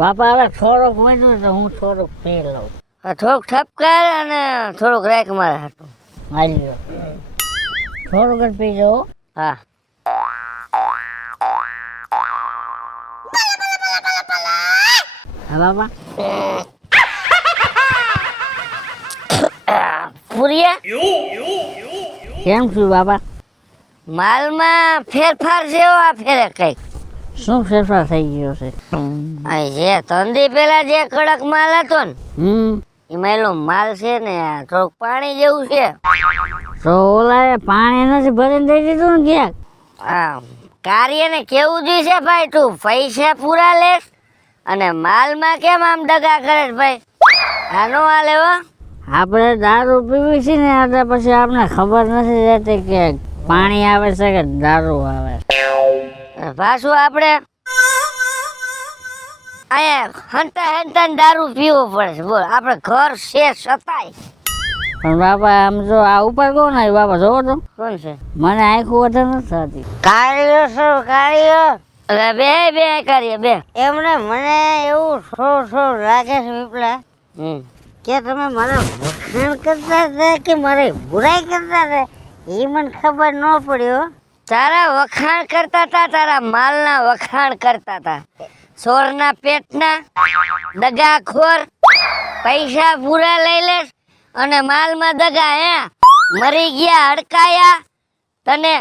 બાપા હવે થોડોક વધ્યું તો હું થોડુંક પી લઉં. થોડુંક ઠપકાર અને થોડુંક રાખ મારે હાટું. હાલી લો થોડુંક જ પી જાઓ. હા હા બાપા. પૂરિયા કેમ છું બાપા? માલમાં ફેરફાર જેવો આ ફેરે કઈક. શું ફેરફાર થઈ ગયો છે? આ જે તંદી પેલા જે કડક માલ હતો ને એમાં એલો માલ છે ને થોડુંક પાણી જેવું છે. તો ઓલા પાણી નથી ભરીને દઈ દીધું ને ક્યાંક? હા કાર્યને કેવું જોઈશે ભાઈ, તું પૈસા પૂરા લેસ અને માલમાં કેમ આમ દગા કરે છે ભાઈ? આનો હાલે હો. આપણે દારૂ પીવી છે ને એટલે પછી આપણે ખબર નથી રહેતી કે પાણી આવે છે કે દારૂ આવે. પાછું આપણે અહીંયા હંતા હંતા દારૂ પીવો પડે છે. બોલ આપણે ઘર છે છતાંય. પણ બાપા આમ જો આ ઉપર કોણ આવ્યું બાપા? જોવો તો કોણ છે? મને આંખું વધારે નથી થતી. કાર્યો શું કાર્યો? અરે બે કાર્ય બે. એમને મને એવું થોડું લાગે છે વિપલા કે તમે મારા વખાણ કરતા હતા કે મારી બુરાઈ કરતા હતા એ મને ખબર ન પડ્યો. તારા વખાણ કરતા હતા, તારા માલના વખાણ કરતા હતા. ચોરના પેટના દગાખોર, પૈસા પૂરા લઈ લેસ અને માલમાં દગા. હે મરી ગયા હડકાયા, તને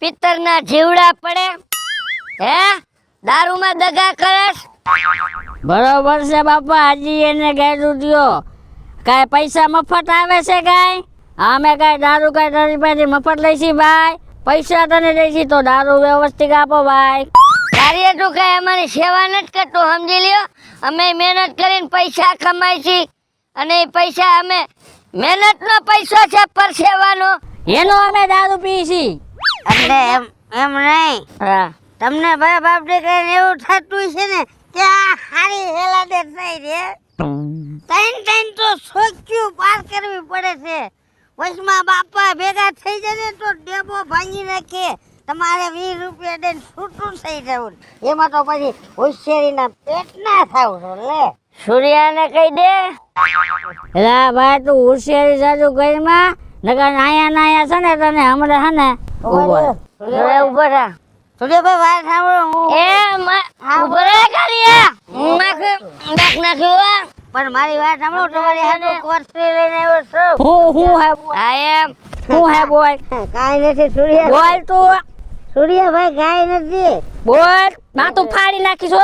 પિત્તરના જીવડા પડે. હે દારૂમાં દગા કરસ. બરોબર છે બાપા. હજી એને ગાયડું દ્યો. કાંઈ પૈસા મફત આવે છે કાંઈ? અમે કાંઈ દારૂ કાંઈ તારી પાસે મફત લઈશી ભાઈ? પૈસા તને દઈશી તો દારૂ વ્યવસ્થિત આપો ભાઈ. કાર્ય તું કઈ અમારી સેવા નથી કરતો, સમજી લ્યો. અમે મહેનત કરીને પૈસા કમાઈ છી અને એ પૈસા અમે મહેનતનો પૈસો છે પરસેવાનો. એનો અમે દારૂ પીશી. એટલે એમ નહીં. હા તમને ભાઈ બાપ દીકરાને એવું થતું છે ને કે આ હારી હેલાદે થઈ રે. તૈન તો સોચ્યું પાર કરવી પડે છે. વચમાં બાપા ભેગા થઈ જાય ને તો ડેબો ભાંગી નાખે. તમારે 20 રૂપિયા દઈને છૂટું થઈ જવું. એમાં તો પછી હોશિયારીના પેટ ના થાવ છો. લે સૂર્યાને કહી દે. એલા ભાઈ તું હોશિયારી જાજુ ઘરમાં નકર આયા નાયા છે ને તને હમણાં છે ને ઉભો થા. સૂર્યભાઈ વાત સાંભળો. ઉભો રહે કાર્યા. નાખ્યું પણ મારી વાત સાંભળો. તમારી હાથે કોથળી લઈને આવ્યો છું. હું હે બોલ. કાઈ નથી સૂર્ય. બોલ તું. સૂર્યભાઈ કાઈ નથી. બોલ. ના તું ફાડી નાખીશ.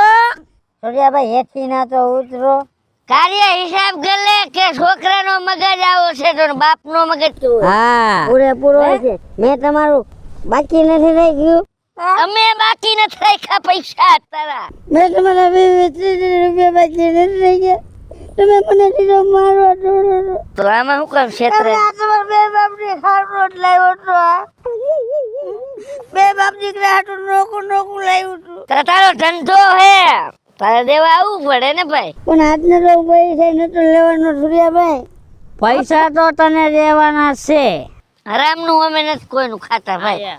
સૂર્યભાઈ હેઠી ના તો ઉતરો. કાર્ય હિસાબ ગલે કે છોકરાનો મગજ આવો છે તો બાપનો મગજ તો હા પૂરેપૂરો છે. મેં તમારું બાકી નથી રહી ગયું. અમે બાકી નથી રાખ્યા પૈસા તારા. મેં તમારા 20 રૂપિયા બાકી નથી રહી ગયા. તમે મને દીધો મારો ડોડો. તો આમાં શું કામ ક્ષેત્ર? બે બાપ ની ખાટ લાવ્યો તો. બે બાપ દીકરા હાટું નોકું લાવ્યું તું. તારો ધંધો હે, તારે દેવા આવવું પડે ને ભાઈ. પણ આજને તો પૈસા નતો લેવાનો સૂર્યાભાઈ. પૈસા તો તને દેવાના છે. હરામનું અમે નથી કોઈનું ખાતા ભાઈ.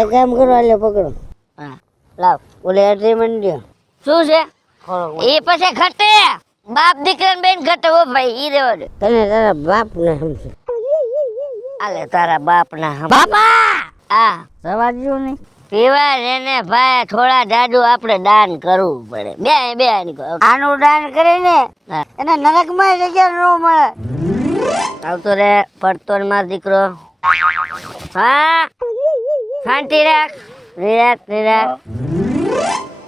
એક કામ કરો, લે પકડો. હા લાવ. ઓલે એગ્રીમેન્ટ દો. શું છે એ? પછી ઘટે. બાપ દીકરા બેન ઘટે હો ભાઈ. ઈ દેવા દે. તને તારા બાપ ને સમજે. આલે તારા બાપ ના સમજે. બાપા હા સવા દો ને પીવા એને ભાઈ. થોડા જાડુ આપણે દાન કરવું પડે. બે આનું દાન કરીને એને નરકમાં જગ્યા ન મળે. આવતો રે પડતો ને માર દીકરો. હા શાંતિ રાખ. નિરાક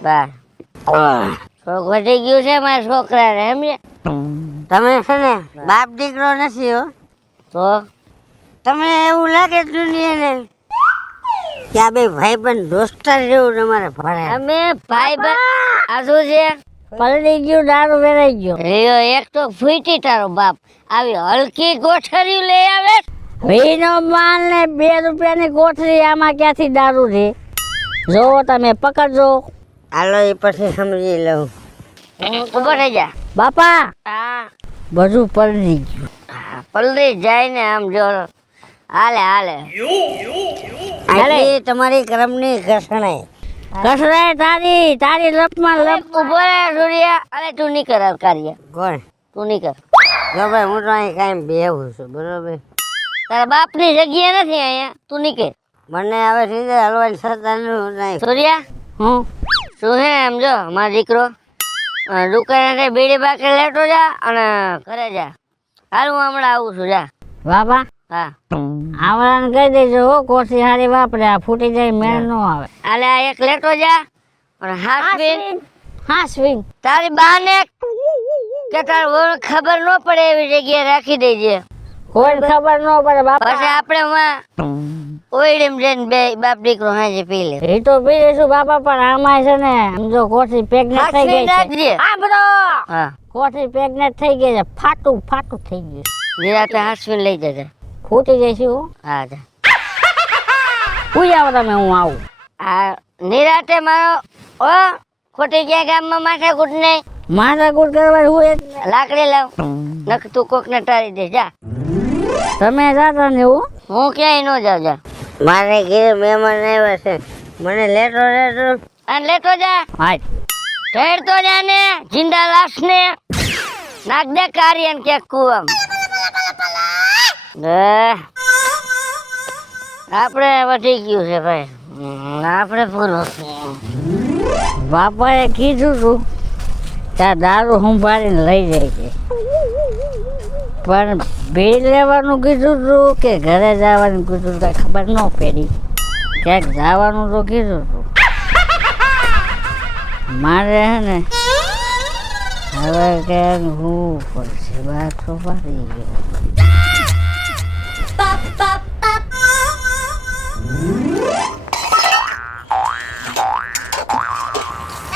બસ. શોખ વધી ગયું છે મારા છોકરાને, સમજે? તમે છે ને બાપ દીકરો નથી હો. તો તમને એવું લાગે દુનિયાને કે આ બે ભાઈ બંધ દોસ્તાર જેવું તમારે ભણે. અમે ભાઈ બંધ. આ શું છે? પલળી ગયું, દારૂ વેરાઈ ગયો. રિયો એક તો ફૂટી તારો બાપ. આવી હલકી ગોઠરી લઈ આવે. વીનો માલ ને 2 રૂપિયાની કોથળી. આમાં ક્યાંથી દારૂ છે? જો તમે પકડજો. હાલો એ પછી સમજી લઉં. ઉભો થઈ જા બાપા. હા બધું પલળી ગયું. પલળી જાય ને આમ જો. હાલે તમારી કર્મની ઘસણાઈ. કસરાય તારી લપમાં લપ. ઉભો રહે સૂર્યા. અરે તું નહીં કર આ કાર્ય. કોણ? તું નહીં કર. જો ભાઈ હું તો અહીં કાંઈ બેહું છું બરોબર. તારા બાપની જગ્યા નથી અહીંયા. તું નહીં કર. મને હવે સીધે હલવાની સત્તા નહીં. સૂર્યા હું શું હે એમ જો મારો દીકરો દુકાને બીડી બાકી લેતો જા અને ઘરે જા. હાલ હું હમણાં આવું છું જા. બાપા હા આવડાને કહી દેજો હો કોસી હારી વાપરે આ ફૂટી જાય મેળ નો આવે. આલે આ એક લેતો જા અને હાસવીન હા સ્વિંગ તારી બાને કે તાર વહુ ખબર ન પડે એવી જગ્યાએ રાખી દેજે. કોઈ ખબર ન પડે બાપા. પછી આપણે ઓઈડીમ જઈને બે બાપ દીકરો હાજે પી લે. એ તો પી લઈશું બાપા પણ આમાં છે ને સમજો કોસી પ્રેગ્નેટ થઈ ગઈ હાસવીન રાખજે. છે. હા બરો હા કોસી પ્રેગ્નેટ થઈ ગઈ છે ફાટું થઈ ગયું. નિરાતે હાસવીન લઈ જજે. ફૂટી જઈશું. હા જા. ઉઈ આવો તમે હું આવું. આ નિરાતે મારો ઓ ખોટી ગયા ગામમાં માથાકૂટ નહીં. માથાકૂટ કરવા હું એક લાકડી લાવ નક તું કોક ને ટાળી દે જા. તમે જાતા ને એવું હું ક્યાંય ન જાઉં જા. મારે ઘેર મહેમાન આવ્યા છે. મને લેતો અને લેતો જા હા ઢેરતો જા ને જિંદા લાશ ને નાખ દે કારિયન કે કુવામ. આપણે વધી ગયું છે ભાઈ. આપણે પૂરું છે. બાપાએ કીધું તું ત્યાં દારૂ સંભાળીને લઈ જાય છે પણ બિલ લેવાનું કીધું તું કે ઘરે જવાનું કીધું કાંઈ ખબર ન પડી. ક્યાંક જવાનું તો કીધું તું. મારે હે ને હવે ક્યાંક હું પડશે બાથો પાડી ગયો.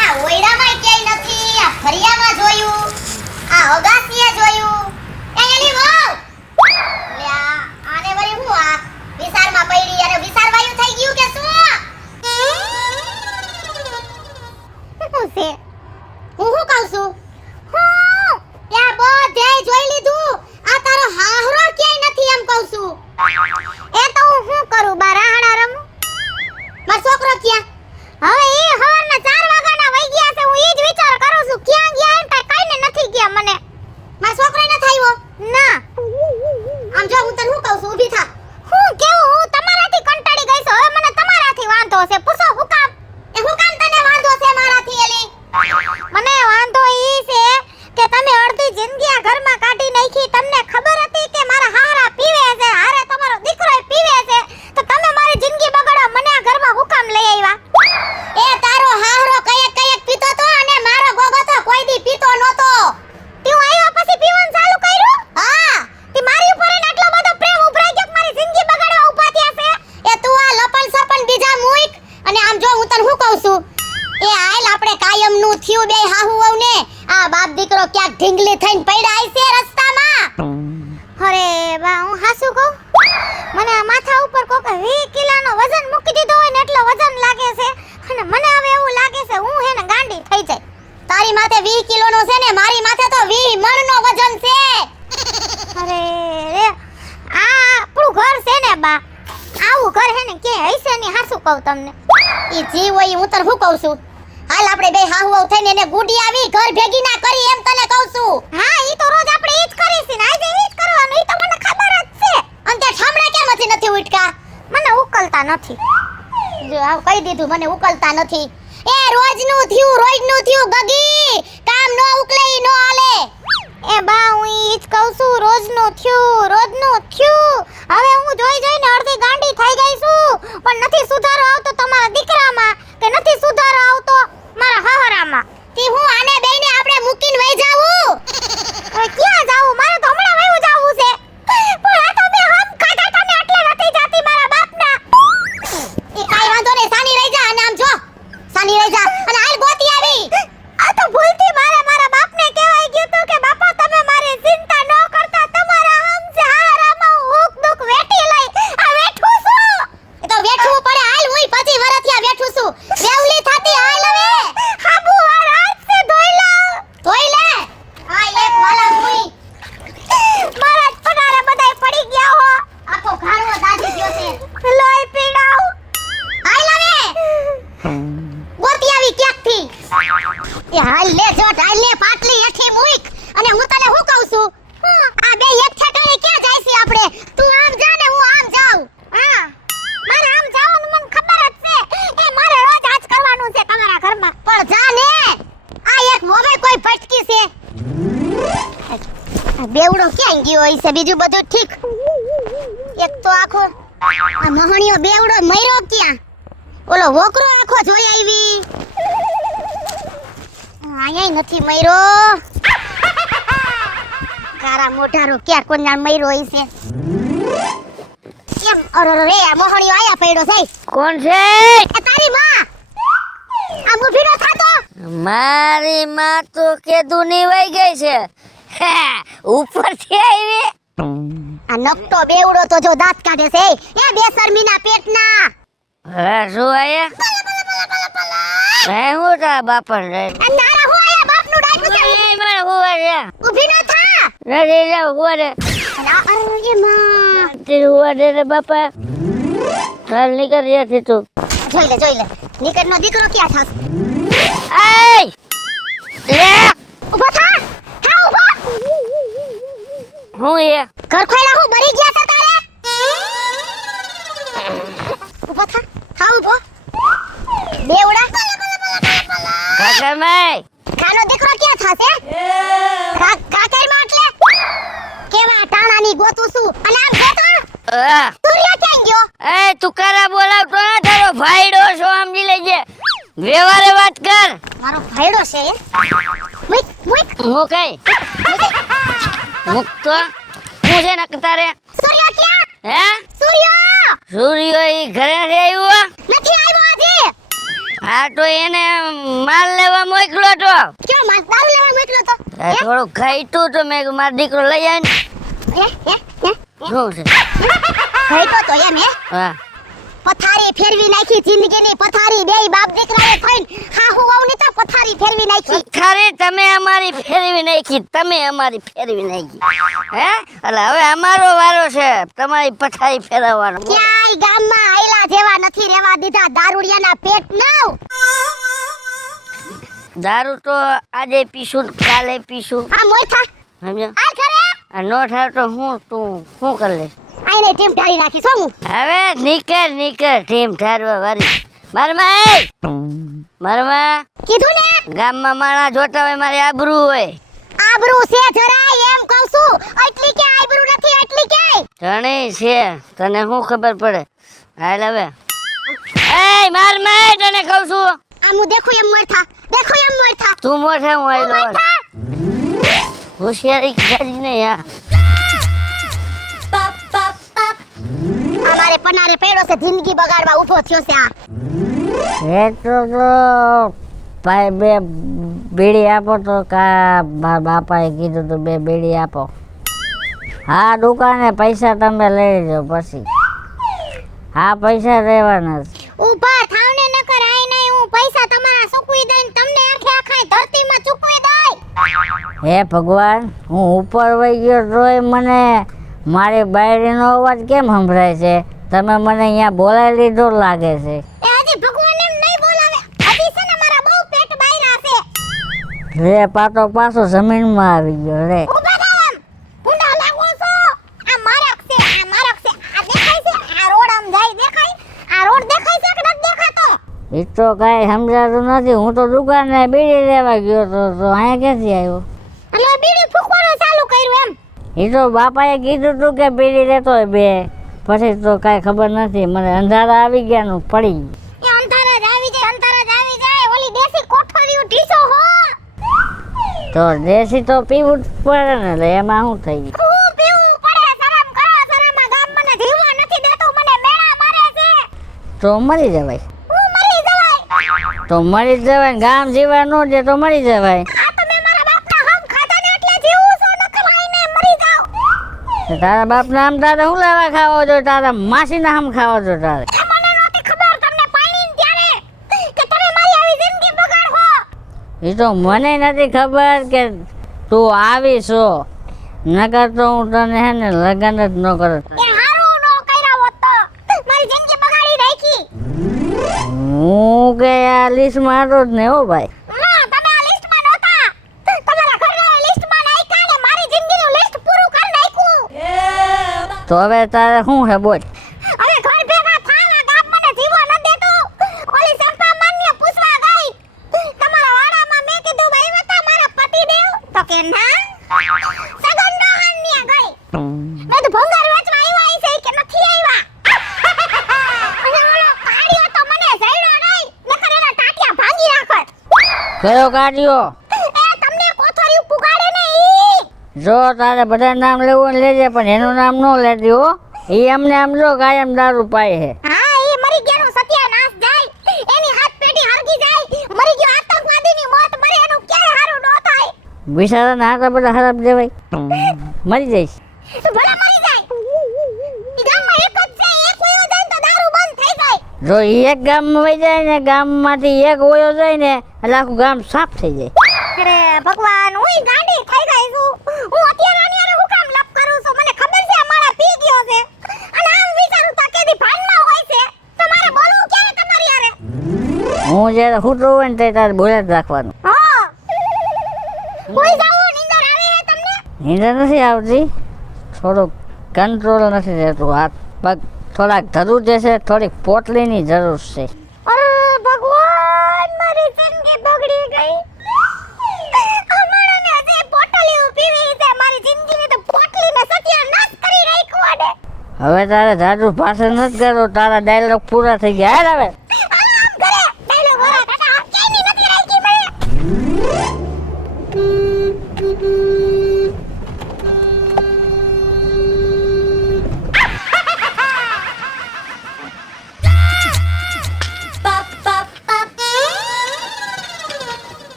આ ઓયડામાં ક્યાંય નથી. આ ફરિયામાં જોયું, આ અગાસીએ જોયું. એની વહુ લે આને વળી હું આ વિસારમાં પડી અને વિસાર વાયુ થઈ ગયું કે શું? શું છે? હું કહું છું? હું ત્યાં બધેય જોઈ લીધું. આ તારો હાહરો ક્યાંય નથી એમ કહું છું. એ તો હું શું કરું બારાહાડા રમું? મારો છોકરો ક્યાં? હવે એ હવારના 4 વાગ્યાના વઈ ગયા છે. હું ઈ જ વિચાર કરું છું ક્યાં ગયા એમ કાઈ કઈને નથી ગયા મને. મારો છોકરો નથી આવ્યો ના. આમ જો હું તને શું કહું છું ઊભી થા. હું કેવું હું તમારાથી કંટાળી ગઈ છું. હવે મને તમારાથી વાંધો છે. પૂછો હું કામ? એ હું કામ તને વાંધો છે મારાથી એલી? મને વાંધો ઈ છે કે તમે અડધી જિંદગી આ ઘરમાં કાઢી નાખી. તમને ખબર હતી કે મારા હારા પીવે છે, હારે તમારો દીકરોય પીવે છે, તો તમે મારી જિંદગી બગાડો. મને આ ઘરમાં હું કામ લઈ આવ્યા? એ તારો હાહરો કયક પીતો તો અને મારો ગોગો તો કોઈ દી પીતો નહોતો. તું આવ્યા પછી પીવાનું ચાલુ કર્યું? હા. તે મારી ઉપર એને આટલો બધો પ્રેમ ઉભરાઈ ગયો કે મારી જિંદગી બગાડવા ઊભા થયા છે. એ તું આ લપન સપન બીજા મૂક અને આમ જો હું તને શું કહું છું. એ આયલ આપણે કાયમ નું થયું બે હાહુ વહુ ને. આ બાપ દીકરો ક્યાંક ઢીંગલી થઈને પડ્યા છે રસ્તામાં. અરે બા હું હાસુ કહું, મને આ માથા ઉપર કોક 20 કિલોનો વજન મૂકી દીધો હોય ને એટલો વજન લાગે છે અને મને હવે એવું લાગે છે હું હે ને ગાંડી થઈ જાય. તારી માથે 20 કિલોનો છે ને મારી માથે તો 20 મણનો વજન છે. અરે રે આ આપણું ઘર છે ને બા, આવું ઘર હે ને કે હૈસે ની હાસુ કહું તમને. ઈ જી હોય હું તને શું કહું છું. હાલ આપણે બે હાહુ વહુ થઈને એને ગુડી આવી ઘર ભેગી ના કરી એમ તને કહું છું. હા ઈ તો રોજ આપણે ઈ જ કરીશું ને આજે ઈ જ કરવાનું. ઈ તો મને ખબર જ છે. અને તે ઠામડા કેમ હજી નથી ઉઠકા? મને ઉકલતા નથી. જો આ કહી દીધું મને ઉકલતા નથી. એ રોજનું થયું ગગી. કામ નો ઉકલે ઈ નો હાલે. એ બા હું ઈ જ કહું છું રોજનું થયું. હવે હું જોઈને અડધી ગાંડી થઈ ગઈ છું પણ નથી સુધારો આવતો તમારા દીકરામાં કે નથી સુધારો આવતો મારા હહરામાં. તી હું આને બેને આપણે મૂકીને વઈ જાવું? હવે ક્યાં જાવું? મારે તો હમણાં વયું જાવું છે. પણ આ તો મે હમ ખાધા તને એટલે નથી જાતી મારા બાપના. એ કાઈ વાંધો નહીં સાની રહી જા અને આમ જો સાની રહી જા અને હાલ ગોતી આવી. આ તો ભૂલથી મારા બાપને કહેવાય ગયું તો કે બાપા તમે મારી ચિંતા ન કરતા તમારા હમ છે હારામાં હુક દુક વેઠી લઈ આ વેઠું છું. એ તો વેઠવું પડે. હાલ હું 25 વર્ષથી આ વેઠું છું. બેવલી થાતી હાલ હવે હાબુ વાર હાથ સે ધોઈ લે. આ એક વાલા હુઈ મારા જ પગારે બધાય પડી ગયા હો. આખો ઘાણો દાજી ગયો છે. લોહી પીડાવ હાલ હવે. એ હાલ લે જોટ હાલ લે પાટલી હેઠી મૂક અને હું તને શું કહું છું આ બે એક ઠેકાણે ક્યાં જાય છે આપણે તું આમ જા ને હું આમ જાઉં હા મારે આમ જવાનું મને ખબર જ છે એ મારે રોજ આજ કરવાનું છે તમારા ઘરમાં પણ જા ને આ એક મોવે કોઈ ભટકી છે આ બેવડો ક્યાં ગયો હોય છે બીજું બધું ઠીક એક તો આખો આ મહણિયો બેવડો મર્યો ક્યાં ઓલો વોકરો આખો જોઈ આવી અહીંયા નથી મર્યો કારા મોઢારો ક્યાં કોના મર્યો હોય છે કેમ અરે રે આ મહણિયો આયા પડ્યો છે કોણ છે? એ તારી માં આ મુભીનો થાતો મારી માં તો કેદુની વઈ ગઈ છે. ઉપરથી આવી. આ નકટો બેવડો તો જો દાંત કાઢે છે એ બેશરમીના પેટના હવે શું આયા? હું તા બાપણ રે. નારા હું આયા બાપનું ડાયટું છે મને હુવા દે. ઊભી ન થા નથી રે હુવા દે. અરે માં તે હુવા દે રે બાપા. ચાલ નીકળ ત્યાંથી તું. જોઈ લે નીકળનો દીકરો ક્યાં થાસ એય! લે! ઊભો થા ઊભો હું એ ઘર ખોઈલા હું મરી ગયા છે તારે ઊભો થા ઊભો બેવડા કાકા મેં કાનો દીકરો ક્યાં થાસે કાકાઈ માં એટલે કેવા ટાણાની ગોતું છું અને આમ જોતો સૂર્ય ક્યાં ગયો એ તુકારા બોલાવતો ના તારો ભાઈડો છો સમજી લેજે. વ્યવહારે વાત કર. મારો ભાઈડો છે મુક હું કઈ મુકતો હું છે નકતા રે. સૂર્ય ક્યાં હે સૂર્ય સૂર્ય ઈ ઘરે નથી આવ્યો. નથી આવ્યો આજે હા તો એને માલ લેવા મોકલો તો ક્યાં માર દારૂ લેવા મોકલો તો થોડું ખાઈતું તો મેં કીધું મારો દીકરો લઈ આવે ને. શું છે ખાઈતો તો એમ હે હા પથારી ફેરવી નાખી જિંદગીની પથારી બેય બાપ દીકરાએ થઈને હાહુ વહુની તો પથારી ફેરવી નાખી ખરે તમે અમારી ફેરવી નાખી. તમે અમારી ફેરવી નાખી. હે એટલે હવે અમારો વારો છે તમારી પથારી ફેરવવાનો. ક્યાંય ગામમાં આયલા જેવા નથી રેવા દીધા દારૂડિયાના પેટ નવ દારૂ તો આજે પીશું કાલે પીશું. આ મોય થા સમજો આ કરે આ નો થાય તો હું તું શું કરી લઈશ. આઈને ટીમ ઢાળી નાખી શું હું હવે નીકળ ટીમ ઠારવા વાળી. મારમાં કીધું ને ગામમાં માણા જોતા હોય મારી આબરૂ હોય. આબરૂ છે જરાય એમ કહું છું એટલી કે આબરૂ નથી એટલી કે ઘણી છે તને શું ખબર પડે. હાલ હવે એ મારમાં તને કહું છું આમ હું દેખું એમ મોય થા તું મોઢે હું આયલો હોશિયારી કરી ને યાર. અમારે પનારે પેડો છે જિંદગી બગાડવા ઊભો થયો છે આ એટલો તો ભાઈ બે બીડી આપો તો કા મારા બાપાએ કીધું તો બે બીડી આપો. હા દુકાને પૈસા તમે લઈ લેજો પછી. હા પૈસા રહેવાના જ. ઊભા થાવ ને નકર આઈ નહીં હું પૈસા તમારા ચૂકવી દઈને તમને આખે આખાય ધરતીમાં ચૂકવી દઈ હે ભગવાન હું ઉપર વહી ગયો તોય મને મારી બાયડીનો અવાજ કેમ સંભળાય છે? તમે મને અહીંયા બોલાવી લીધો લાગે છે. એ હજી ભગવાન એમ નહીં બોલાવે હજી છે ને મારા બહુ પેટ બાયરા છે રે પાછો જમીનમાં આવી ગયો રે. ઊભા થાવ આમ ઊંડા લાગો છો આ મારક છે આ દેખાય છે આ રોડ આમ જાય દેખાય આ રોડ દેખાય છે કે નથી દેખાતો એ તો કાંઈ સમજાતું નથી. હું તો દુકાને બીડી લેવા ગયો તો અહીંયા ક્યાંથી આવ્યો? એટલે બીડી ફૂંકવાનું ચાલુ કર્યું એમ એ તો બાપાએ કીધું તું કે બીડી લેતો હોય બે. પછી તો કાંઈ ખબર નથી મને અંધારા આવી ગયા નું પડી. એ અંધારા જ આવી જાય ઓલી દેશી કોઠરીયું ઢીસો હો તો દેશી તો પીવું જ પડે ને એટલે એમાં શું થઈ ગયું? હું પીવું પડે શરમ કરો શરમમાં ગામ મને જીવવા નથી દેતું મને મેળા મારે છે તો મરી જવાય. હું મરી જવાય તો મરી જવાય ને ગામ જીવા ન દે તો મરી જવાય. આ તમે મારા બાપના હમ ખાધા ને એટલે જીવું છો નકર આઈને મરી જાવ તો તારા બાપના આમ તારે શું લેવા ખાવો છો? તારા માસીના આમ ખાવો છો તારે? એ મને નહોતી ખબર તમને પાણીને ત્યારે કે તમે મારી આવી જિંદગી બગાડો એ તો મને નથી ખબર કે તું આવી છો. નકર તો હું તને હે ને લગન જ ન કરું. એ હારું નો કર્યા હોત તો મારી જિંદગી બગાડી નાખી હું કે આ લિસ્ટમાં હતો જ ને હો ભાઈ. હા તમે આ લિસ્ટમાં તો હવે તારે શું હે બોલ? હવે ઘર ભેગા થાના ગામ મને જીવો ન દેતો. ઓલી સંપા માન્ય પૂછવા ગઈ તમારા વાડામાં. મેં કીધું ભાઈ વતા મારા પતિદેવ. તો કે ના સગન નો હાન્યા ગઈ. મેં તો ભંગાર વેચવા આવ્યા છે કે નથી આવ્યા. અને ઓલો કાળિયો તો મને જઈડો નહીં નકર એના ટાટિયા ભાંગી રાખત. કયો કાઢ્યો? એ તમને કોથળિયું પુગાડે ને ઈ. જો તારે બધા નામ લેવું ને લેજે, પણ એનું નામ ન લેતી હો. એ અમને આમ જો કાયમ દારૂ પાય છે. હા ઈ મરી ગયાનો સત્યાનાશ જાય. એની હાથ પેટી હરગી જાય. મરી ગયો આતંકવાદીની મોત મરે એનું ક્યાંય હારું ન થાય. બિચારાના હાથ બધા ખરાબ દેવાય, મરી જઈશ. ભલા મરી જાય. ઈ ગામમાં એક જ છે, એક વયો જાય તો દારૂ બંધ થઈ જાય. જો ઈ એક ગામમાં વહી જાય ને, ગામમાંથી એક વયો જાય ને એટલે આખું ગામ સાફ થઈ જાય. અરે ભગવાન, હું ગાંડી થઈ ગઈ છું. હું અત્યારે આની હારે હું કામ લપ કરું છું? મને ખબર છે આ મારા પી ગયો છે. અને આમ વિચારું તો કેદી ભાનમાં હોય છે. તો મારે બોલવું ક્યારે તમારી હારે? હું જ્યારે ફૂટું હોય ને તે તારે બોલે જ રાખવાનું. હા કોઈ જાઓ નીંદર આવે છે તમને? નીંદર નથી આવતી, થોડુંક કંટ્રોલ નથી રહેતું. હાથ પગ થોડાક ધરું જશે, થોડીક પોટલીની જરૂર છે. અરે ભગવાન, મારી જિંદગી બગડી ગઈ. અમારાને હજી પોટલીઓ પીવી છે. મારી જિંદગીની તો પોટલીને સત્યાનાશ કરી રાખ્યો આને. હવે તારે જાજુ ભાષણ નથી કરવું, તારા ડાયલોગ પૂરા થઈ ગયા. હાલ હવે આમ કરે ડાયલોગ વાળા કાકા કેની નથી રાખી મને.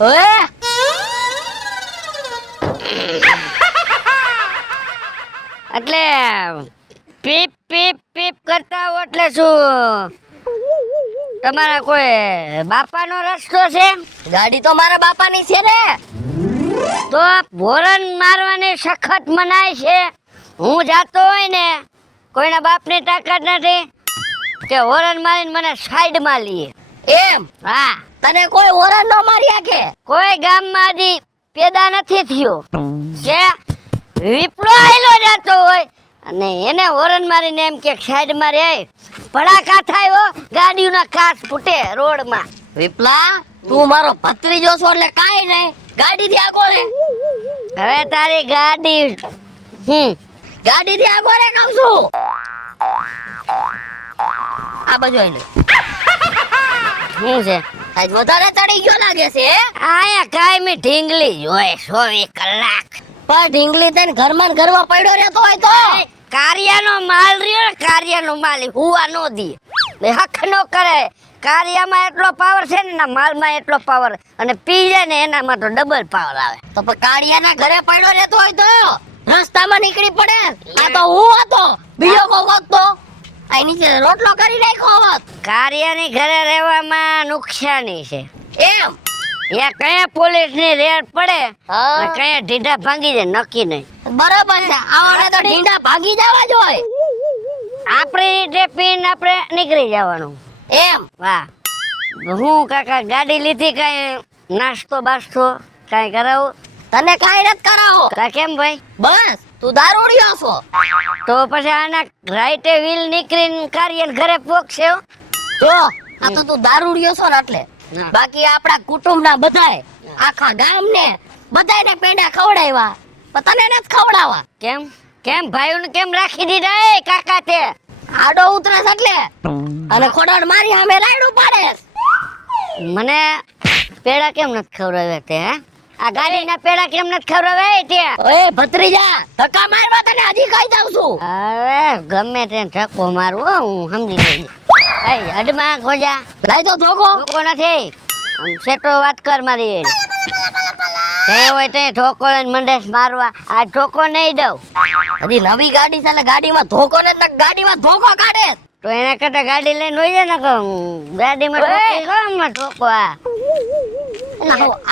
ઓએ એટલે પીપ પીપ પીપ કરતા હો એટલે શું તમારા કોઈ બાપાનો રસ્તો છે? ગાડી તો મારા બાપાની છે ને. તો હોરન મારવાની સખત મનાય છે. હું જાતો હોય ને કોઈના બાપની તાકાત નથી કે હોરન મારીને મને સાઈડમાં લઈએ. એમ? હા. તને કોઈ હોરન ન માર્યા કે? કોઈ ગામમાં હજી પેદા નથી થયો કે વિપલો આયલો જાતો હોય અને એને હોરન મારીને એમ કે સાઈડ માં રે ભડાકા થાય હો, ગાડીઓના કાચ ફૂટે રોડમાં. વિપલા, તું મારો ભત્રીજો છો એટલે કાઈ નહીં, ગાડી થી આગો રે. હવે તારી ગાડી ગાડી થી આગો રે કહું છું. આ બાજુ આઈને શું છે? આજ વધારે ચડી ગયો લાગે છે. આયા કાયમી ઢીંગલી જોય 24 કલાક. પણ ઢીંગલી તને ઘરમાં ને ઘરમાં પડ્યો રહેતો હોય તો કાર્યાનો માલ રહ્યો ને, કાર્યાનો માલ હુવા નો દી, હક નો કરે. કાર્યામાં એટલો પાવર છે ને, માલમાં એટલો પાવર, અને પી જાય ને એનામાં તો ડબલ પાવર આવે. તો પણ કાર્યાના ઘરે પડ્યો રહેતો હોય તો રસ્તામાં નીકળી પડે. આ તો હું હતો, બીજો કોક હતો આ નીચે રોટલો કરી નાખ્યો હોત. કાર્યની ઘરે રહેવામાં નુકસાની છે. એમ? યા કયા પોલીસ ની રેડ પડે અને કયા ઢીંઢા ભાંગી જાય નક્કી નહીં. બરાબર છે, આવડે તો ઢીંઢા ભાંગી જવા જોઈએ. આપણી રીતે પીન આપણે નીકળી જવાનું. એમ? વાહ. હું કાકા ગાડી લીધી, કઈ નાસ્તો બાસ્તો કઈ કરાવું? તને કઈ નથી કરાવો. કેમ ભાઈ? બસ તું દારૂડિયો છો. તો પછી આના રાઈટે વ્હીલ નીકળીને કાર્યન ઘરે પોકશે. જો આ તો તું દારૂડિયો છો ને એટલે. બાકી આપણા કુટુંબના બધાય આખા ગામને બધાયને પેંડા ખવડાવ્યા, પણ તને નથી ખવડાવવા. કેમ? કેમ ભાઈઓને કેમ રાખી દીધા એ કાકા? તે આડો ઉતરસ એટલે અને ખોડાડ મારી સામે રાયડું પાડે. મને પેડા કેમ નથી ખવડાવ્યા તે? હે, આ ગાડીના પેડા કેમ નથી ખવડાવ્યા તે? ઓય ભત્રીજા, ધક્કા મારવા તને હજી કહી દઉં છું. અરે ગમે તે ધક્કો મારવો હું સમજી ગઈ. એ અડમાં ખોજા લઈ તો ધોકો. ધોકો નથી, આમ સેટો વાત કર મારી. તે હોય તે ધોકો લઈને મંડેશ મારવા. આ ધોકો નહીં દઉં. હજી નવી ગાડી છે, ગાડીમાં ધોકો ને ગાડીમાં ધોકો કાઢે. તો એના કરતા ગાડી લઈને હોય જાય ને કહું ગાડીમાં ધોકો. આ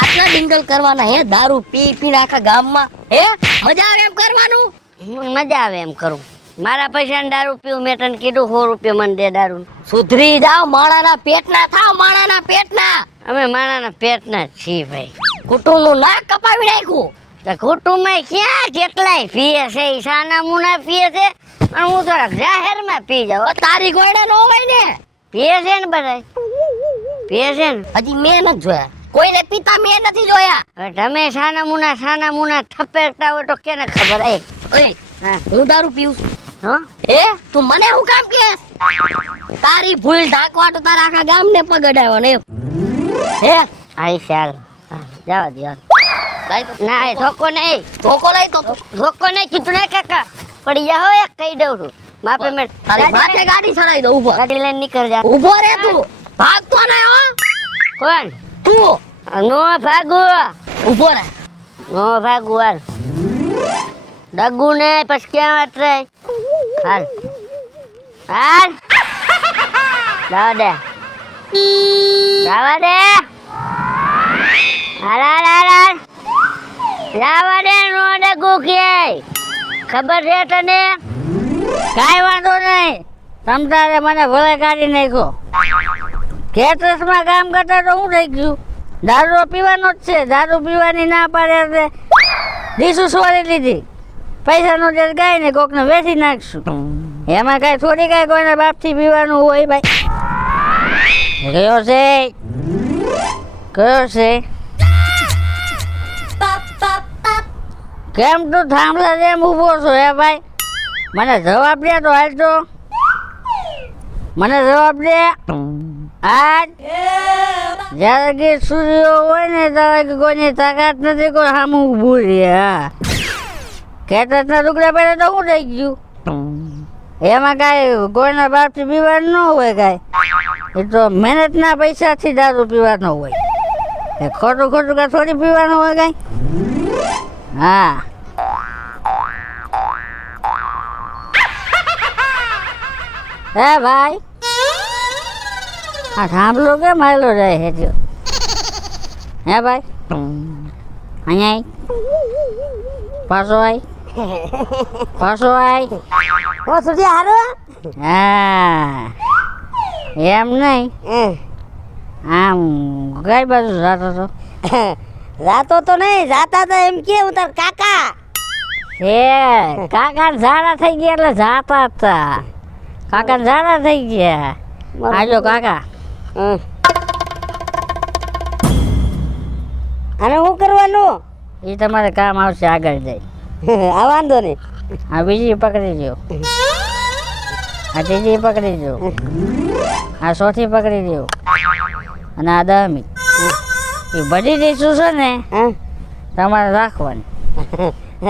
આટલા ડિંગલ કરવાના હે? દારૂ પી પીને આખા ગામમાં હે મજા આવે એમ કરવાનું? મજા આવે એમ કરું. મારા પૈસા ને દારૂ પીવું. મેં તને કીધું 100 રૂપિયા મને દે દારૂ. સુધરી જાવ, માણાના પેટના થાવ, માણાના પેટના. અમે માણાના પેટના જ છીએ ભાઈ. કુટુંબ નું નાક કપાવી નાખ્યું. કે કુટુંબમાં ક્યાં કેટલાય પીએ છે ઈ સાના મુના પીએ છે અને હું થોડાક જાહેરમાં પી જાઉં. તારી ગોળે નો હોય ને. પીએ છે ને બધાય પીએ છે ને. હજી મેં નથી જોયા. કોઈને પીતા મેં નથી જોયા. હવે તમે સાના મુના થપેરતા હોય તો કેને ખબર એ. ઓય, હા હું દારૂ પીઉં છું. હા એ તું મને શું કામ કે? તારી ભૂલ ઢાંકવા તો તારા આખા ગામને પગડાવવાનો એમ. હે આઈ ચાલ જવા દે હાલ. લાઈ તો ના એ ધોકો નહીં ધોકો લઈ તો ધોકો નહીં કીધું ને કાકા પડી જા હો એક કહી દઉં છું માપે મેં તારી માથે ગાડી ચડાઈ દઉં. ઉભો ગાડી લઈને નીકળ જા. ઉભો રે તું. ભાગતો નહીં હો. કોણ તું નો ભાગુ ઉભો રે. નો ભાગુ હાલ ડગુ ને પછી ક્યાં વાત રહે હાલ હાલ જવા દે જવા દે હાલ હાલ હાલ હાલ જવા દે નો ડગુ ક્યાંય ખબર છે તને કાંઈ વાંધો નહીં. તમ તારે મને ભલે કાઢી નાખ્યો. ખેતરસમાં કામ કરતા તો હું થઈ ગયું? દારૂ પીવાનો જ છે. દારૂ પીવાની ના પાડે એટલે દીસું સોરી લીધી. પૈસાનો જે ગાય ને કોકને વેચી નાખશું. એમાં કાંઈ થોડી કાંઈ કોઈને બાપથી પીવાનું હોય ભાઈ. કયો છે કયો છે? કેમ તું થાંભલા જેમ ઊભો છો હે ભાઈ? મને જવાબ દે તો હાલ તો. મને જવાબ દે. આજ જ્યારે કે સૂર્ય હોય ને ત્યારે કે કોઈની તાકાત નથી, કોઈ સામું ઊભું રહે. હા ખેતરના ટુકડા પહેલા તો શું થઈ ગયું? એમાં કાંઈ કોઈના બાપથી પીવાનું ન હોય કાંઈ. એ તો મહેનતના પૈસાથી દારૂ પીવાનો હોય. એ ખોટું ખોટું કાંઈ થોડી પીવાનું હોય કાંઈ. હા હે ભાઈ, આ થાંભલો કેમ હાલો જાય છે જો? હે ભાઈ અહીંયા આય. પાછો આય પાછો આય. ઓ સુજી હારો હા એમ નહીં, આમ કઈ બાજુ જતો હતો? જાતો તો નહીં, જાતા તો એમ કે હું તાર કાકા એ કાકા ઝાડા થઈ ગયા એટલે જાતા હતા. કાકા ઝાડા થઈ ગયા. આજો કાકા. અને શું કરવાનું? એ તમારે કામ આવશે આગળ જાય. આ વાંધો નહીં. આ બીજી પકડી લ્યો, આ ત્રીજી પકડી લ્યો, આ ચોથી પકડી લ્યો અને આ 10મી. એ બધી ડીશું છે ને હા તમારે રાખવાની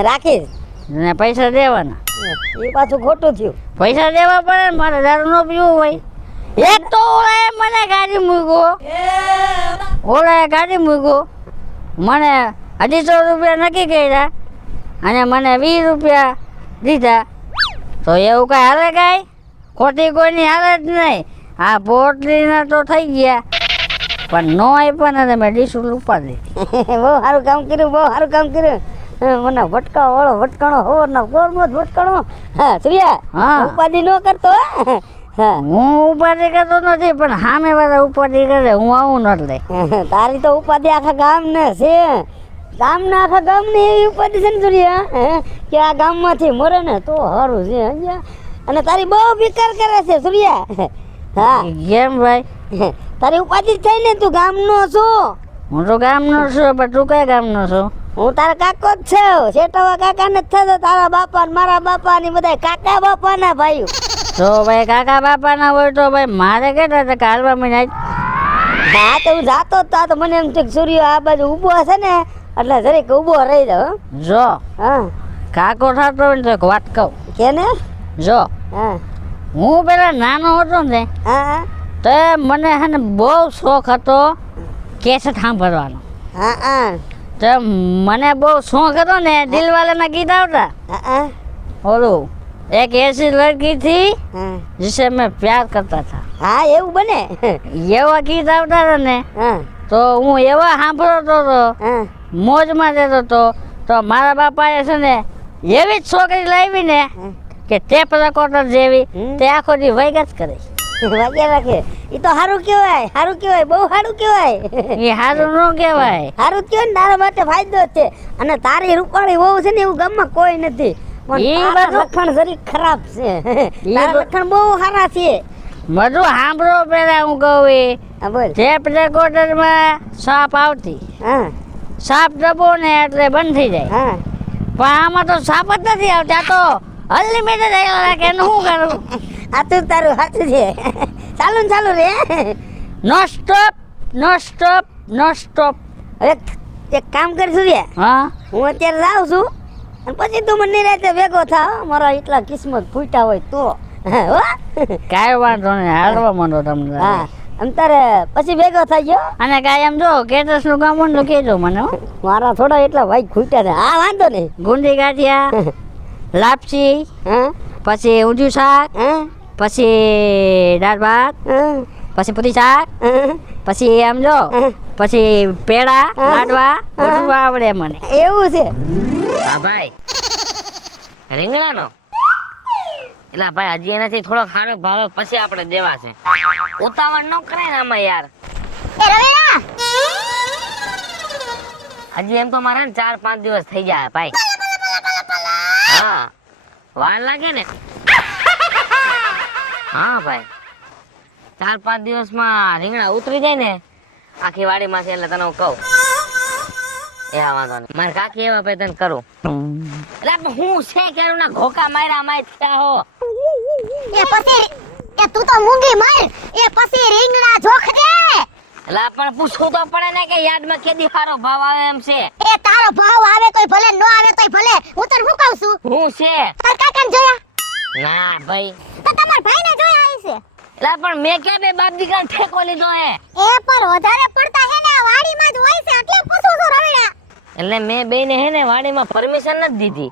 રાખીશ. ને પૈસા દેવાના. એ પાછું ખોટું થયું. પૈસા દેવા પડે ને, મારે દારૂ ન પીવું હોય. એક તો ઓલાએ મને ગાડી મૂક્યો, ઓલાએ ગાડી મૂક્યો, મને 250 રૂપિયા નક્કી કર્યા અને મને 20 રૂપિયા દીધા. તો એવું કાંઈ હાલે કાંઈ? ખોટી કોઈની હાલે જ નહીં. આ પોટલીના તો થઈ ગયા પણ નો આપ્યા ને તમે ડીશું ઉપાડી. બહુ સારું કામ કર્યું, બહુ સારું કામ કર્યું. મને ભટકાવા વાળો ભટકાણો હોવાનો ગોરનો જ ભટકાણો. હા સૂર્યા, હા. ઉપાધિ ન કરતો. હા હું ઉપાધિ કરતો નથી પણ સામે વાળા ઉપાધિ કરે, હું આવું ન લે. તારી તો ઉપાધિ આખા ગામને છે. ગામના આખા ગામને એવી ઉપાધિ છે ને સૂર્યા, કે આ ગામમાંથી મરે ને તો સારું છે. સમજ્યા? અને તારી બહુ વિકાર કરે છે સૂર્યા. હા કેમ ભાઈ? તારી ઉપાધિ જ થઈ ને, તું ગામનો છો. હું તો ગામનો છું પણ તું કયા ગામનો છો? હું તારા કાકો જ છું. શેઠવા કાકા ને થતો તારા બાપા ને મારા બાપા ને બધા કાકા બાપા ના ભાઈઓ. તો ભાઈ કાકા બાપા ના હોય તો ભાઈ મારે કહેતા હતા કે હાલવા મહિના હા તો હું જાતો જ તો મને એમ છે કે સૂર્ય આ બાજુ ઊભો હશે ને એટલે જરીક ઊભો રહી જાવ. જો હા કાકો થતો હોય ને તો એક વાત કહું. કે ને? જો હા હું પેલા નાનો હતો ને હા તો મને હે ને બહુ શોખ હતો કેસેટ સાંભળવાનો. હા હા તો મને બહુ શોખ હતો ને દિલવાલાના ગીત આવતા. હા ઓલું એક ऐसी लड़की थी હા जिसे मैं प्यार करता था, હા એવું બને. એવા ગીત આવતા હતા ને હા તો હું એવા સાંભળતો હતો, હા મોજમાં જતો હતો. તો મારા બાપાએ છે ને એવી જ છોકરી લાવી ને કે ટેપ રેકોર્ડર જેવી, તે આખો દી વૈગત કરે. વાગ્યા રાખે. ઈ તો સારું કહેવાય, બહુ સારું કહેવાય. એ સારું ન કહેવાય. સારું જ કહેવાય ને, તારા માટે ફાયદો જ છે. અને તારી રૂપાળી વહુ છે ને એવું ગામમાં કોઈ નથી. પણ ઈ તારા બધું- લખણ જરીક ખરાબ છે. ઈ તારા બધું- લખણ બહુ સારા છે. બધું સાંભળો પેલા હું કહું એ હા બોલ. ટેપ રેકોર્ડરમાં સાપ આવતી, હા સાપ દબો ને એટલે બંધ થઈ જાય. હા. પણ આમાં તો સાપ જ નથી આવતા, આ તો અનલિમિટેડ રાખે. એનું શું કરું? આ તું તારું સાચું છે. ચાલુ ને ચાલુ રે. નો સ્ટોપ, નો સ્ટોપ, નો સ્ટોપ. હવે એક કામ કરશું રે, હા, હું અત્યારે જાઉં છું અને પછી તું મને રાતે ભેગો થાવ. મારા એટલા કિસ્મત ફૂટ્યા હોય તો. હો? કાંઈ વાંધો નહીં, હાલવા માંડો તમને. હા અને તારે પછી ભેગો થઈ ગયો. અને કાંઈ એમ જો કેટરસનું કામ હોય ને તો કહેજો મને હો. મારા થોડા એટલા ભાઈ ખૂટ્યા છે. હા વાંધો નહીં. ગુંદી ગાંઠિયા, લાપસી, હા પછી ઊંધિયું શાક, હા પછી દાળ ભાત, હા પછી પૂરી શાક, હા. પછી એમ જો પછી પેડા લાડવા બધું આવડે મને. એવું છે. હા ભાઈ રીંગણાનો એટલે ભાઈ હજી એનાથી થોડો ખારો ભાવે પછી આપણે દેવા છે. ઉતાવળ ન કરાય ને આમાં યાર. એ રવિના હજી એમ તો મારે 4-5 દિવસ થઈ જાય ભાઈ. હા વાર લાગે ને. હા ભાઈ 4-5 દિવસમાં રીંગણા ઉતરી જાય ને આખી વાડીમાંથી, એટલે તને હું કહું. એ હા વાંધો નહીં, મારે કાકી એવા ભાઈ તને કરું. એટલે પણ હું છે કે ના ઘોકા માર્યા માય થયા હો. એ પછી એ તું તો મૂંગી માર. એ પછી રીંગણા જોખ દે. એટલે પણ પૂછવું તો પડે ને કે યાદમાં કેદી સારો ભાવ આવે એમ છે. એ તારો ભાવ આવે તોય ભલે, નો આવે તોય ભલે. હું તને શું કહું છું, હું છે તાર કાકાને જોયા? ના ભાઈ. તો તમાર ભાઈને જોયા હશે. એટલે પણ મેં ક્યાં બે બાપ દીકરા ઠેકો લીધો હે. એ પર વધારે પડતા હે ને આ વાડીમાં જ હોય છે, એટલે પૂછું છું રવિના. એટલે મેં બેને હે ને વાડીમાં પરમિશન નથી દીધી.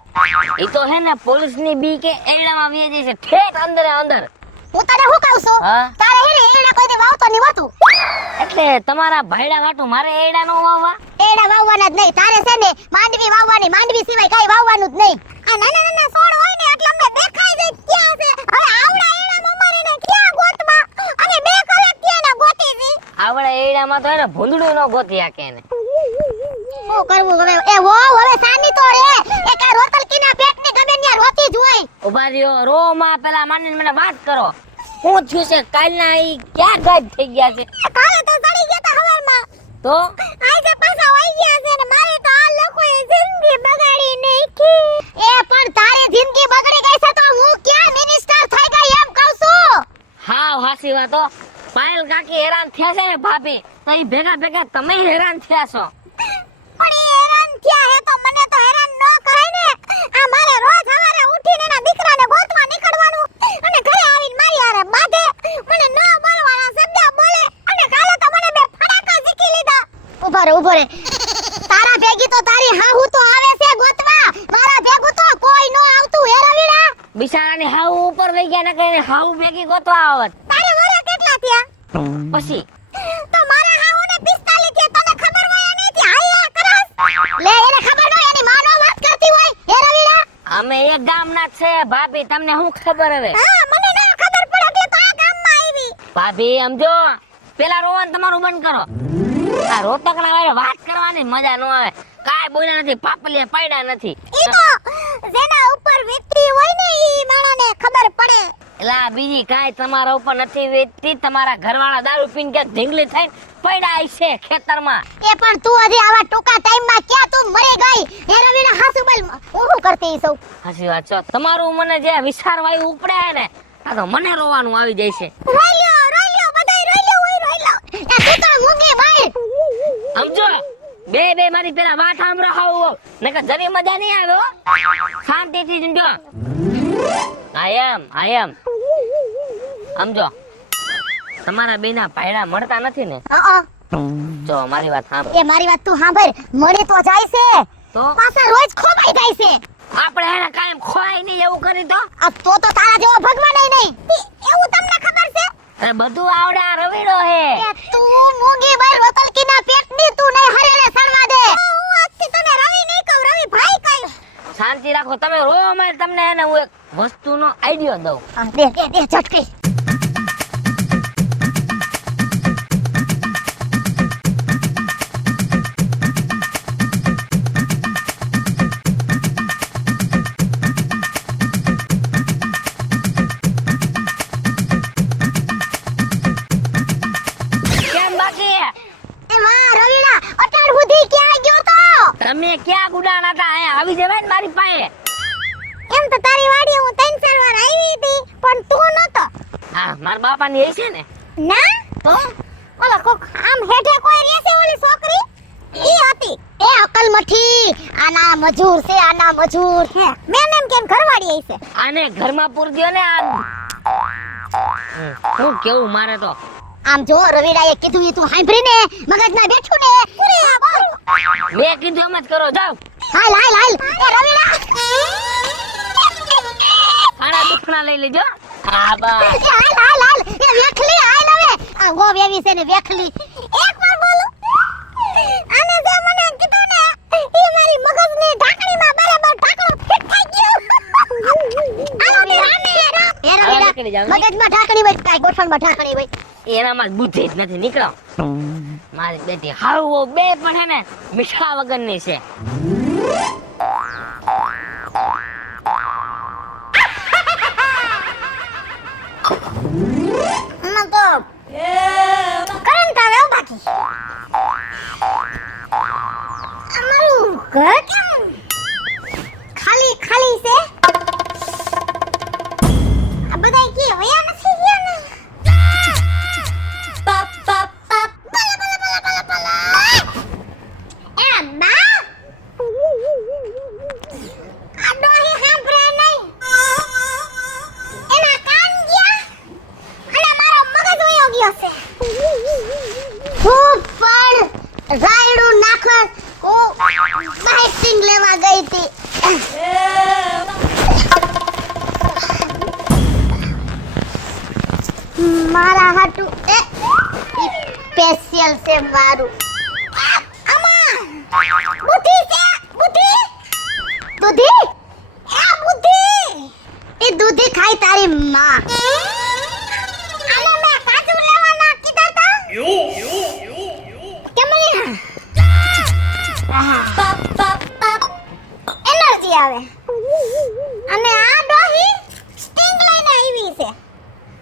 ઈ તો હે ને પોલીસની બી કે એડામાં વેચી છે ઠેક અંદર અંદર. હું તને શું કહું છું, હા? તારે હે ને એડા કોઈ દી વાવતો નહીં હોતું. એટલે તમારા ભાઈડા વાટું મારે એડા નો વાવવા. એડા વાવવાના જ નહીં. તારે છે ને માંડવી વાવવાની, માંડવી સિવાય કાઈ વાવવાનું જ નહીં. આ નાના નાના છોડ હોય ને એટલે અમને દેખાય જાય ક્યાં છે. હવે આવડા એડામાં અમારે ને ક્યાં ગોતવા? અને 2 કલાક ક્યાં ના ગોતી છી. આવડે એડામાં તો હે ને ભૂંદડું નો ગોતી આકે ને. શું કરવું હવે? એ વો હવે સાની તો રે. એક આ રોતલકીના પેટની ગમે ન્યા રોતી જ હોય. ઉભા રહ્યો રો માં પેલા માનીને મને વાત કરો. શું થયું છે કાલના ઈ ક્યાં ગાયબ થઈ ગયા છે? કાલે તો સડી ગયા તા હવારમાં. તો આજે પાછા વઈ ગયા છે ને મારી તો આ લોકોએ જિંદગી બગાડી નાખી. એ પણ તારી જિંદગી બગડી ગઈ છે તો હું ક્યાં મિનિસ્ટર થઈ ગઈ એમ કહું છું. હાવ હાસી વાતો. પાયલ કાકી હેરાન થયા છે ને ભાભી, તો ઈ ભેગા ભેગા તમે હેરાન થયા છો. પણ એ હેરાન થયા હે તો મને તો હેરાન ન કરાય ને. આ મારે રોજ સવારે ઉઠીને એના દીકરાને ગોતવા નીકળવાનું અને ઘરે આવીને મારી હારે બાધે. મને ન બોલવાના શબ્દ બોલે અને કાલે તો મને 2 ફટાકા ઝીકી લીધા. ઉભા રે. તારા ભેગી તો તારી હાહુ તો આવે છે ગોતવા. મારા ભેગું તો કોઈ ન આવતું હે રવિડા. બિચારાને હાવ ઉપર વઈ ગયા ને કઈ હાવ ભેગી ગોતવા આવત. તારે વરા કેટલા થયા? પછી તો મારા હાહુને 45 થયા. તને ખબર હોય એની થી હાલ્યા કરસ. લે એને ખબર ન હોય એની માનો વાત કરતી હોય હે રવિડા. અમે એક ગામના જ છે ભાભી, તમને શું ખબર હવે? હા મને ન ખબર પડે એટલે તો આ ગામમાં આવી. ભાભી સમજો, પેલા રોવાનું તમારું બંધ કરો. આ રોતકડા વાળે વાત કરવાની મજા ન આવે. કાઈ બોલ્યા નથી, પાપલિયા પાડ્યા નથી. ઈ તો જેના ઉપર વીતી હોય ને ઈ માણસને ખબર પડે. એલા બીજી કાઈ તમારા ઉપર નથી વેચતી. તમારા ઘરવાળા દારૂ પીને ક્યાંક ઢીંગલી થઈને પડ્યા છે ખેતરમાં. એ પણ તું હજી આવા ટૂંકા ટાઈમમાં ક્યાં તું મરી ગઈ હે રવિના? હાસુ બોલ, હું શું કરતી ઈ સૌ? હાચી વાત છે. તમારું મને જે વિચાર વાયુ ઉપડે ને આ તો મને રોવાનું આવી જાય છે. રોઈ લ્યો બધાય રોઈ લ્યો હોય રોઈ લ્યો. એ તું તો મૂંગી ભાઈ. સમજો બે મારી પેલા વાત સાંભળો નકર જરી મજા નહીં આવે હો. શાંતિથી સમજો. આઈ એમ સમજો, તમારા બેના ભાઈડા મળતા નથી ને? જો મારી વાત સાંભળો. એ મારી વાત તું સાંભળ. મળી તો જાય છે તો પાછા રોજ ખોવાઈ જાય છે. આપણે એને કાયમ ખોવાય નહીં એવું કરી તો. આ તો તારા જેવો ભગવાન નહીં. એવું તમને ખબર છે? અરે બધું આવડે આ રવિડો હે. એ તું મૂંગી ભાઈ રોતલકીના પેટની તું નહીં હરેલે સડવા દે. હું આજથી તને રવિ નહીં કહું, રવિ ભાઈ કહીશ. શાંતિ રાખો તમે રો. મારે તમને એને હું એક વસ્તુનો આઈડિયો દઉં. દે ઝટકી. ના હતા અહીંયા આવી જવાય ને મારી પાસે. એમ તો તારી વાડીએ હું 3-4 વાર આવી હતી પણ તું નતો. હા મારા બાપાની એ છે ને. ના તો ઓલા કોક આમ હેઠે કોઈ રહેશે ઓલી છોકરી ઈ હતી. એ અકલ મઠી આના મજૂર છે આના મજૂર છે. મેં એમ કેમ ઘરવાળી છે. આને ઘરમાં પૂર દ્યો ને આ. હું કેવું મારે તો. આમ જો રવિડાએ કીધું ઈ તું સાંભળીને મગજમાં બેઠું ને પૂરી આ બોલ. મેં કીધું એમ જ કરો જાવ. હાલ હાલ હાલ એ રવિડા આના દુખણા લઈ લેજો. હા બસ. એ હાલ હાલ હાલ એ વેખલી હાલ હવે આ ગો વેવી છે ને વેખલી એક વાર બોલું આને જે મને કીધું ને ઈ મારી મગજની ઢાંકણીમાં બરાબર ઢાંકણો ફિટ થઈ ગયો. આલો ને રામે રામ એ નીકળી જાવ. રવિડા મગજમાં ઢાંકણી હોય કાઈ ગોઠણમાં ઢાંકણી હોય. એનામાં બુદ્ધિ જ નથી નીકળો. મારી બેટી હાવ બે પણ હે ને મીઠા વગરની છે. આમાં તો કરંટ આવે હો બાકી. અમારું ઘર કેમ ખાલી ખાલી છે. આ બધાય કે વયા નથી ગયા ને. પપ પપ પપ બલા બલા બલા બલા બલા એ બા આ ડોહી સાંભળે નહીં. એના કાન ગયા અને મારો મગજ વયો ગયો છે. હું પણ રાયડું નાખવા બાઇટિંગ લેવા ગઈ હતી. મારા હાટુ સ્પેશિયલ છે મારું. આમાં બુદ્ધિ છે બુદ્ધિ દૂધી એ બુદ્ધિ એ દૂધી ખાઈ તારી માં. આને મેં કાજુ લેવાના કીધા તા કેમ નહીં પપ પપ પપ એનર્જી આવે અને આ ડોહી સ્ટિંગ લઈને આવી છે.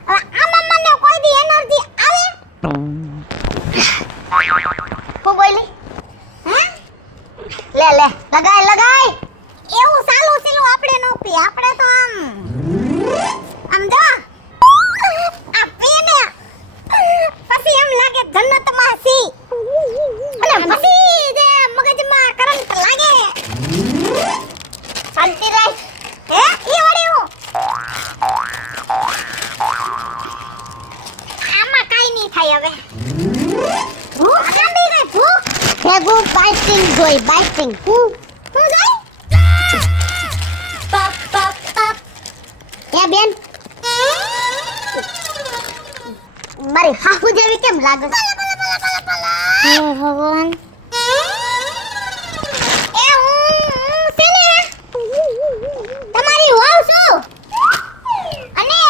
હવે આમાં મને કોઈ દી એનર્જી આવે હું બોલી હે લે લે લગાય લગાય એવું સાલું સીલું આપણે નો પી આપણે તો આમ જો આ પીને પછી એમ લાગે જન્નતમાં સી અને પછી જે મગજમાં કરંટ લાગે શાંતિ રાખ હે ઈ વળી હું આમાં કાઈ નહીં થાય હવે. ભૂખ લાંબી ગઈ ભૂખ ભેગું બાઇટિંગ જોઈ બાઇટિંગ હું જોઈ પપ પપ પપ એ બેન મારી હાહુ જેવી કેમ લાગે હે ભગવાન એ હું છે ને તમારી વાવ છું અને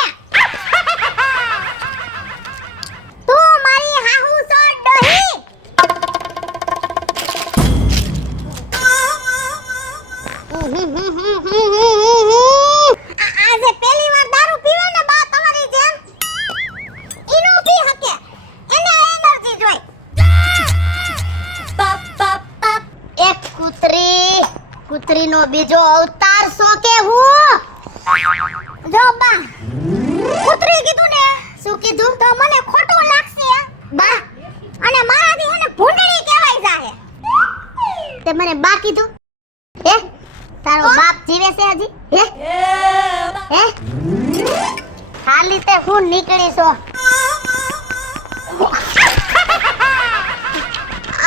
તું મારી હાહુ છો ડોહી. આજે પહેલી વાર દારૂ પીવે ને બા તમારી જેમ ઈનો પી હકે એને એનર્જી જોઈ. પપ પપ પપ એક કૂતરીનો બીજો અવતાર છો કે હું જો બા કૂતરી કીધું ને શું કીધું તો મને ખોટું લાગશે બા અને મારાથી એને ભૂંડણી કહેવાય જાહે. તે મને બા કીધું હે તારો બાપ જીવે છે હજી હે ખાલી તે હું નીકળી છો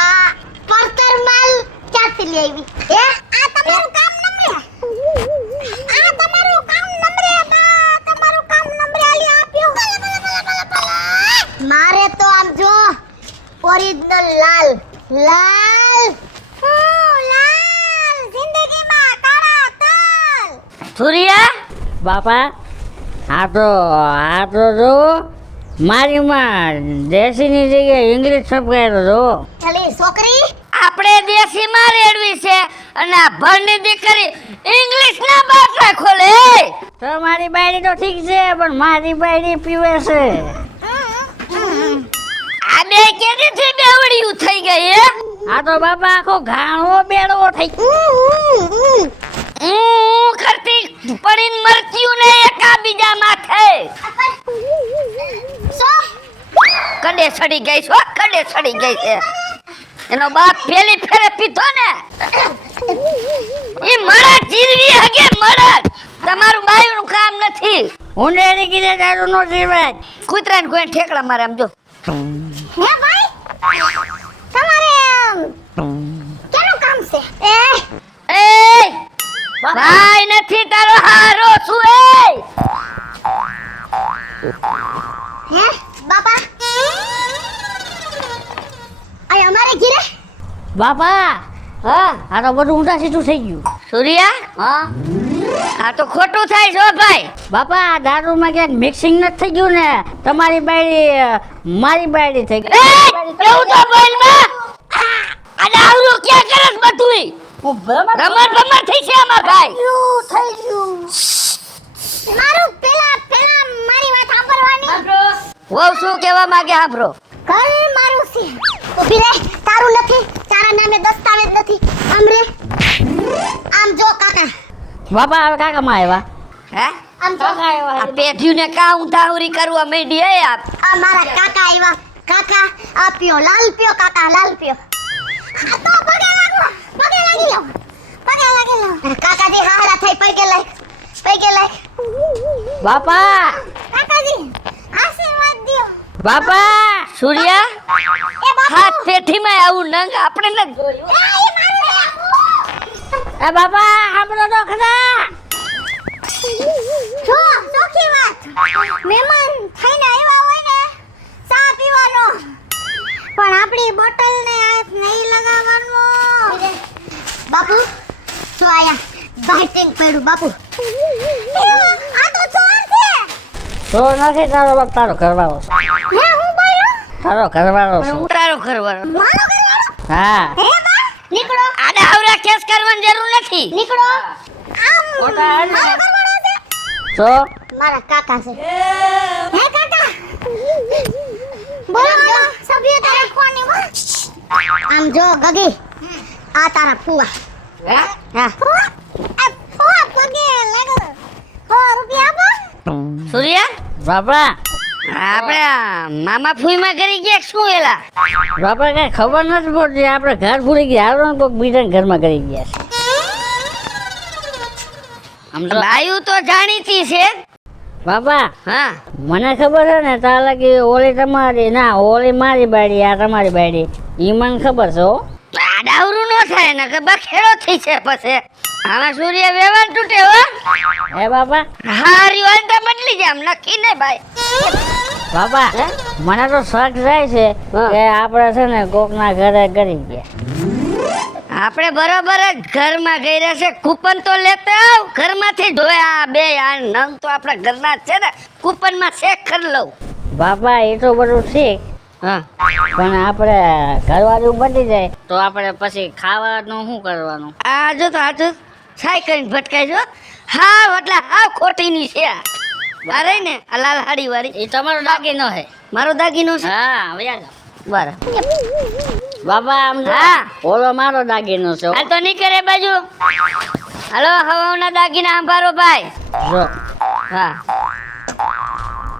આ પરતર માલ ક્યાંથી લઈ આવી હે આ તમારું કામ નંબરે આ તમારું કામ નંબરે બા તમારું કામ નંબરે આલી આપ્યો. મારે તો આમ જો ઓરિજિનલ લાલ લાલ લાલ જિંદગીમાં તારા તાલ. સૂર્યા બાપા આ તો જો મારી માં દેશીની જગ્યાએ ઇંગ્લિશ છપકાયેલો જો. ચલી છોકરી આપણે દેશીમાં રેડવી છે અને આ ભણની દીકરી ઇંગ્લિશ ના બાટલા ખોલે. તો મારી બાયડી તો ઠીક છે પણ મારી બાયડી પીવે છે. આ બે કેદીથી બેવડિયું થઈ ગઈ હે આ તો બાપા આખો ઘાણો બેડો થઈ ગયો. હું કરતી પડીને મરત્યું ને એકા બીજા માથે કડે સડી ગઈ છો, કડે સડી ગઈ છે. એનો બાપ પેલી ફેરે પીધો ને ઈ મરદ જીરવી હગે મરદ. તમારું બાયુનું કામ નથી. ઉંડેરી કીધે દારૂ નો જીવાય. કૂતરાને કોઈ ઠેકડા મારે આમ જો. હે ભાઈ તમારે કેનું કામ છે? એ ભાઈ નથી તારો હારો છું. હે બાપા આ અમારે ઘરે બાપા હા આ તો બધું ઊંધા સીધું થઈ ગયું. સૂર્યા, હા આ તો ખોટું થાય છે હો ભાઈ. બાપા આ દારૂમાં ક્યાંક મિક્સિંગ નથી થઈ ગયું ને? તમારી બાયડી મારી બાયડી થઈ ગઈ. એવું તો બોલ માં. આ દારૂ ક્યાં કરસ બધુંય? રમત ભમત થઈ છે આમાં ભાઈ. થઈ ગયું મારું પેલા મારી વાત સાંભળવાની. વહુ શું કહેવા માંગે સાંભળો. ઘર મારું છે ઊભી રહે. તારું નથી, તારા નામે દસ્તાવેજ નથી. આમ રે આમ જો કાકા. બાપા હવે કાકામાં આવ્યા. હે આમ જો આ પેઢીને કા ઊંધાઉરી કરવા માંડી હે આપ. આ મારા કાકા આવ્યા. કાકા આ પીઓ લાલ પીઓ કાકા લાલ પીઓ. આ તો પગે લાગો, પગે લાગી લો, પગે લાગી લો. કાકાજી હારા થઈ પગે લાગ, પગે લાગ. બાપા કાકાજી આશીર્વાદ દ્યો. બાપા સૂર્યા, એ બાપુ હાથ પેઠીમાં આવું નંગ આપણે ન જોયું. એ મારું રે બાપુ. એ બાપા આપણો તો ખરા. જો સોખી વાત. મહેમાન થઈને આવ્યા હોય ને ચા પીવાનો, પણ આપણી બોટલ ને હાથ નહીં લગાવવાનો. બાપુ જો આયા બાટિંગ પડ્યું બાપુ. આ તો ચોર છે. તો નથી તારો બાપ તારો ઘરવાળો છે. હે હું બોલ્યો? તારો ઘરવાળો છે. ઉતારો કરવાનો. મારો કરવાનો? હા હે બા નીકળો, આડા આવડા કેસ કરવાની જરૂર નથી. નીકળો. આમ મોટા હાલ. મારો કરવાનો છે. તો મારા કાકા છે. હે કાકા બોલો સભ્યતા રાખવાની માં. આમ જો ગગી આ તારા ફુવા. હા ફુવા આ ફુવા પગે લાગો. 100 રૂપિયા આપો. સૂર્યા, બાપા આપણે આ મામા ફૂઈમાં કરી ગયા કે શું એલા? બાપા કઈ ખબર નથી પડતી. આપણે ઘર ભૂલી ગયા. હાલો ને કોઈક બીજાના ઘરમાં કરી ગયા છે. આમ તો બાયુ તો જાણીતી છે. બાપા હા મને ખબર છે ને તાર લાગી ઓલી તમારી ના ઓલી મારી બાયડી આ તમારી બાયડી ઈ મને ખબર છે હો. આડાવરું નો થાય ને કે બખેડો થઈ છે પછી. આમાં સૂર્ય વ્યવહાર તૂટે હો. હે બાપા હારી વાંધા બદલી જાય આમ નક્કી ને ભાઈ. બાપા મને તો શક જાય છે હા. કે આપણે છે ને કોકના ઘરે કરી ગયા. આપણે બરોબર જ ઘરમાં ગઈ રહેશે. કૂપન તો લેતા આવ ઘરમાંથી ધોયા બે આ નંગ તો આપણા ઘરના જ છે ને. કૂપનમાં ચેક કરી લઉં. બાપા એ તો બધું ઠીક હા પણ આપણે ઘરવાળું બની જાય તો આપણે પછી ખાવાનું શું કરવાનું? આ જો તો આજુ સાયકલ ભટકાઈ જો. હા એટલે હા ખોટીની છે આ. આ રહી ને આ લાલ હાડી વાળી એ તમારો દાગીનો છે. મારો દાગીનો છે. હા વયા બરાબર. બાપા આમ જો, હા. ઓલો મારો દાગીનો છે હો. હાલ તો નહીં કરે બાજુ. હાલો હવાના દાગીના સંભાળો ભાઈ. જો હા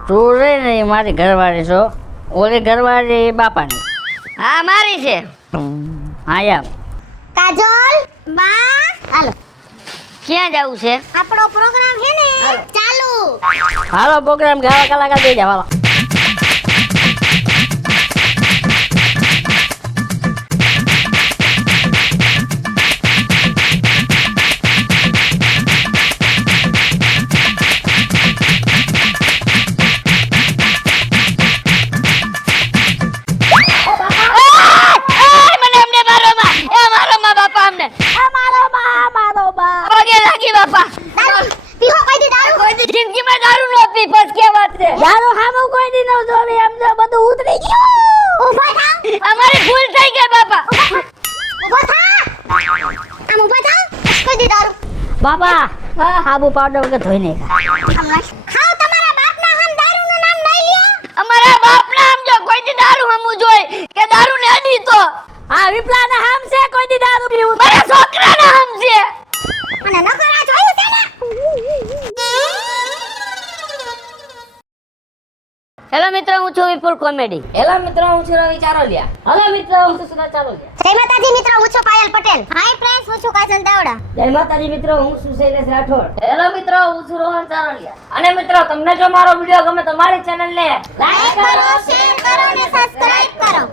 તું રે ને એ મારી ઘરવાળી છો, ઓલી ઘરવાળી એ બાપાની. હા મારી છે. હા યાર કાજલ બા હાલો ક્યાં જવું છે? આપણો પ્રોગ્રામ છે ને ચાલુ. હાલો પ્રોગ્રામ ગાવા કલાકાર દઈ જાવ હાલો. મને અમને મારો માં. એ મારો માં બાપા અમને. મારો બા પગે લાગી બાપા. દારૂ પીવો કોઈ દી દારૂ. કોઈ દી જિંદગીમાં દારૂ નો પી બસ કે વાત છે. દારૂ હામો કોઈ દી નો જોવી એમ તો બધું ઉતરી ગયું. ઊભા થાવ, અમારી ભૂલ થઈ ગઈ બાપા. ઊભા થા. આમ ઊભા થાવ. કોઈ દી દારૂ બાપા હાબુ પાવડર વગર ધોઈ નહીં ખા. ખાઓ તમારા બાપના હમ દારૂનું નામ નહીં લ્યો. અમારા બાપ ના આમ જો કોઈ દી દારૂ હમું જોઈ કે દારૂ ને અડી તો આ વિપલાને હામ છે કોઈ દી દારૂ પીવું મારા છોકરાને હામ છે અને નકરા જોયું છે ને હેલો મિત્રો, હું છું વિપુલ કોમેડી. હેલો મિત્રો, હું છું રવિ ચારોલિયા. હલો મિત્રો હું છું સુરત ચાલો જય માતાજી મિત્રો, હું છું પાયલ પટેલ. હાય ફ્રેન્ડ્સ, હું છું કાજલ દાવડા. જય માતાજી મિત્રો, હું છું શૈલેષ રાઠોડ. હેલો મિત્રો, હું છું રોહન ચારોલિયા. અને મિત્રો, તમને જો મારો વિડિયો ગમે તો મારી ચેનલને લાઈક કરો, શેર કરો અને સબસ્ક્રાઇબ કરો.